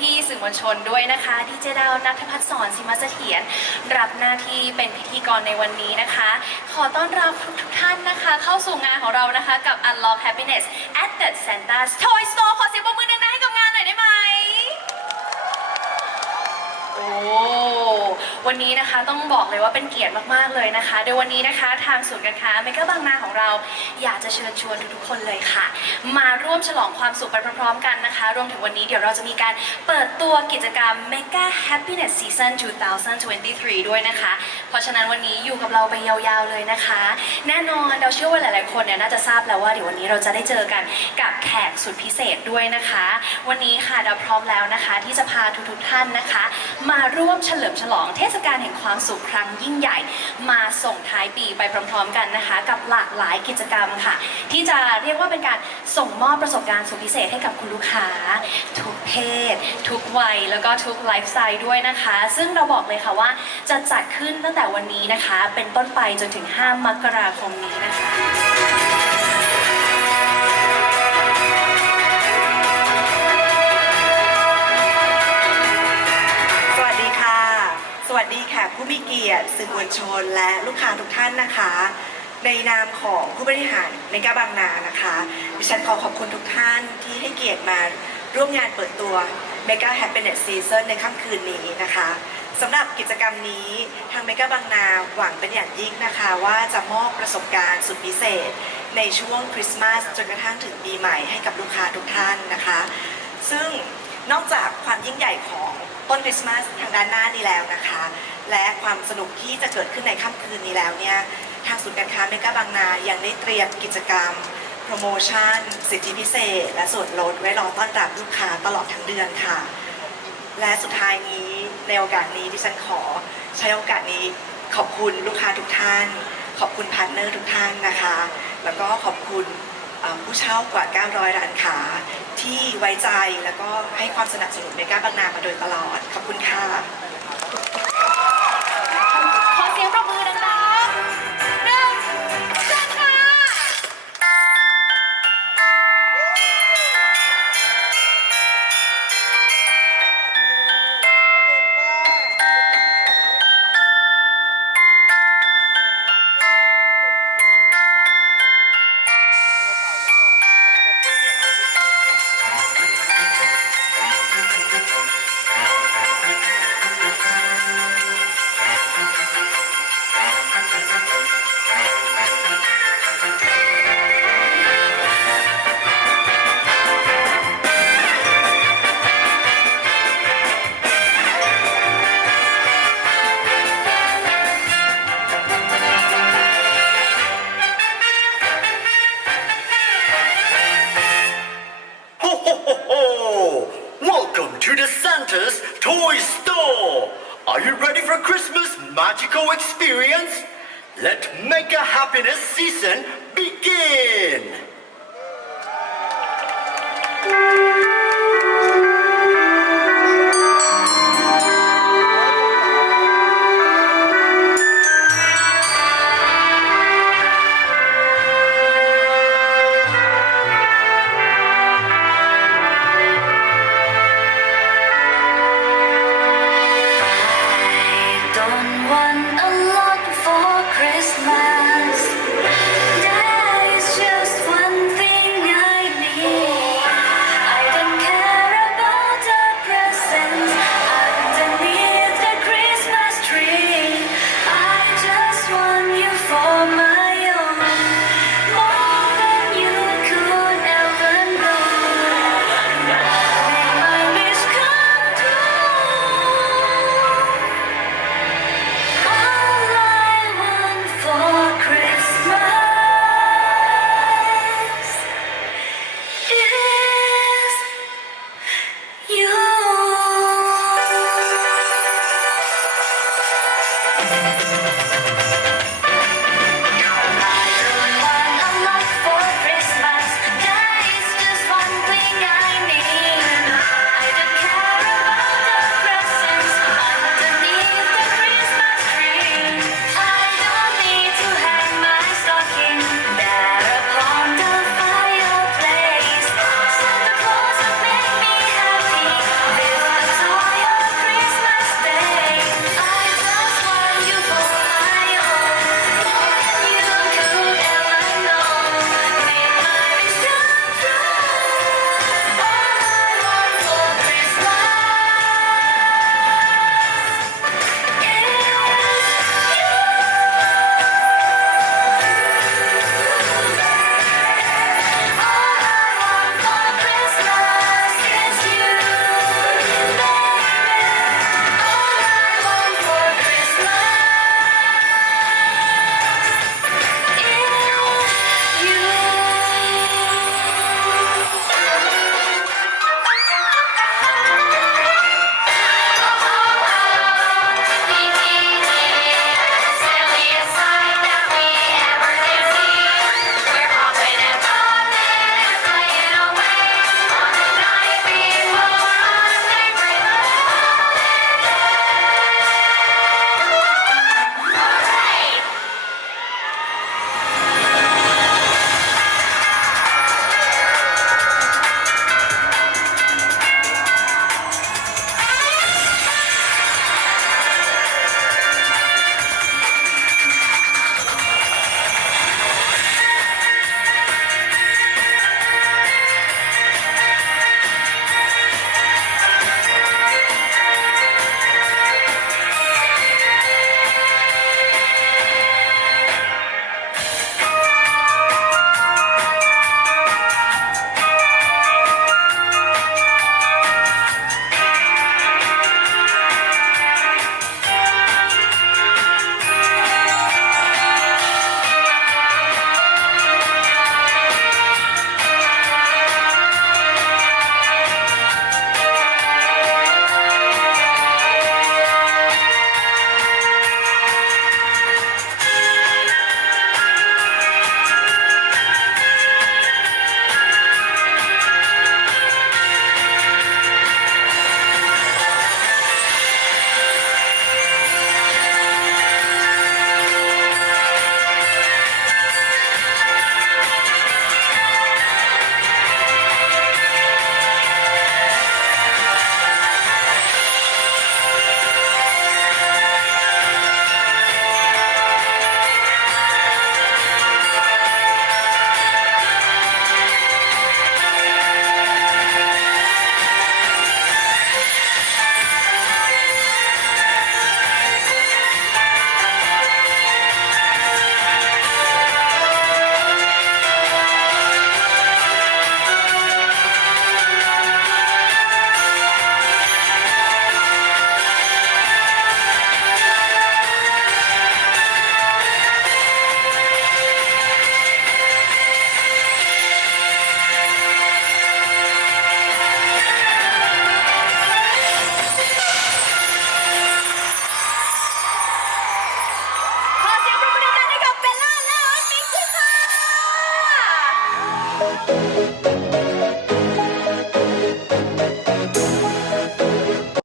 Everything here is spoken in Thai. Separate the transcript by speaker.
Speaker 1: พี่ๆสื่อมวลชนด้วยนะคะดีเจดาวนัทพัฒน์สอนสิมาเสถียรรับหน้าที่เป็นพิธีกรในวันนี้นะคะ ขอต้อนรับทุกท่านนะคะ เข้าสู่งานของเรานะคะกับ Unlock Happiness at the Santa's Toy Store ขอเสียงปรบมือดังๆให้กับงานหน่อยได้ไหมโอ้ วันนี้นะคะต้องบอกเลยว่าเป็นเกียรติมากๆเลยนะคะ โดยวันนี้นะคะทางศูนย์การค้าเมกะบางนาของเรา อยากจะเชิญชวนทุกๆคนเลยค่ะ มาร่วมฉลองความสุขไปพร้อมๆกันนะคะ รวมถึงวันนี้เดี๋ยวเราจะมีการเปิดตัวกิจกรรม Mega Happiness Season 2023 ด้วยนะคะ เพราะฉะนั้นวันนี้อยู่กับเราไปยาวๆเลยนะคะ แน่นอนเราเชื่อว่าหลายๆคนเนี่ยน่าจะทราบแล้วว่าเดี๋ยววันนี้เราจะได้เจอกันกับแขกสุดพิเศษด้วยนะคะ วันนี้ค่ะเราพร้อมแล้วนะคะ ที่จะพาทุกๆท่านนะคะ มาร่วมเฉลิมฉลองเทศกาลแห่งความสุขครั้งยิ่งใหญ่ มาส่งท้ายปีไปพร้อมๆกันนะคะ กับหลากหลายกิจกรรมค่ะ ที่จะเรียกว่าเป็นการส่งมอบประสบการณ์สุดพิเศษให้กับคุณลูกค้า ทุกเพศ ทุกวัย แล้วก็ทุกไลฟ์สไตล์ด้วยนะคะ ซึ่งเราบอกเลยค่ะว่าจะจัดขึ้นตั้งแต่วันนี้นะคะ เป็นต้นไปจนถึง 5 มกราคมนี้นะคะ
Speaker 2: ยรติสื่อมวลชนและลูกค้าทุกท่านนะคะ ในนามของผู้บริหารในกาบางนานะคะดิฉันขอขอบคุณทุกท่านที่ให้เกียรติมาร่วมงานเปิดตัว Mega Happiness Season ในค่ำคืนนี้นะคะสำหรับกิจกรรมนี้ทางเมกาบางนาหวังเป็นอย่างยิ่งนะคะ ว่าจะมอบประสบการณ์สุดพิเศษ ในช่วงคริสต์มาสจนกระทั่งถึงปีใหม่ให้กับลูกค้าทุกท่านนะคะ ซึ่งนอกจากความยิ่งใหญ่ของ ต้นคริสต์มาสทางด้านหน้านี้แล้วนะคะ และความสนุกที่จะเกิดขึ้นในค่ำคืนนี้แล้วเนี่ยทางศูนย์การค้าเมกาบางนายังได้เตรียมกิจกรรมโปรโมชั่น สิทธิพิเศษ และส่วนลดไว้รอต้อนรับลูกค้าตลอดทั้งเดือนค่ะ และสุดท้ายนี้ในโอกาสนี้ที่ฉันขอใช้โอกาสนี้ขอบคุณลูกค้าทุกท่าน ขอบคุณพาร์ทเนอร์ทุกท่านนะคะ แล้วก็ขอบคุณ ผู้เช่ากว่า 900 ร้านค้าที่ไว้ใจแล้วก็ให้ความสนับสนุนเมกาบางนามาโดยตลอด ขอบคุณค่ะ
Speaker 3: experience? Let Mega Happiness Season begin!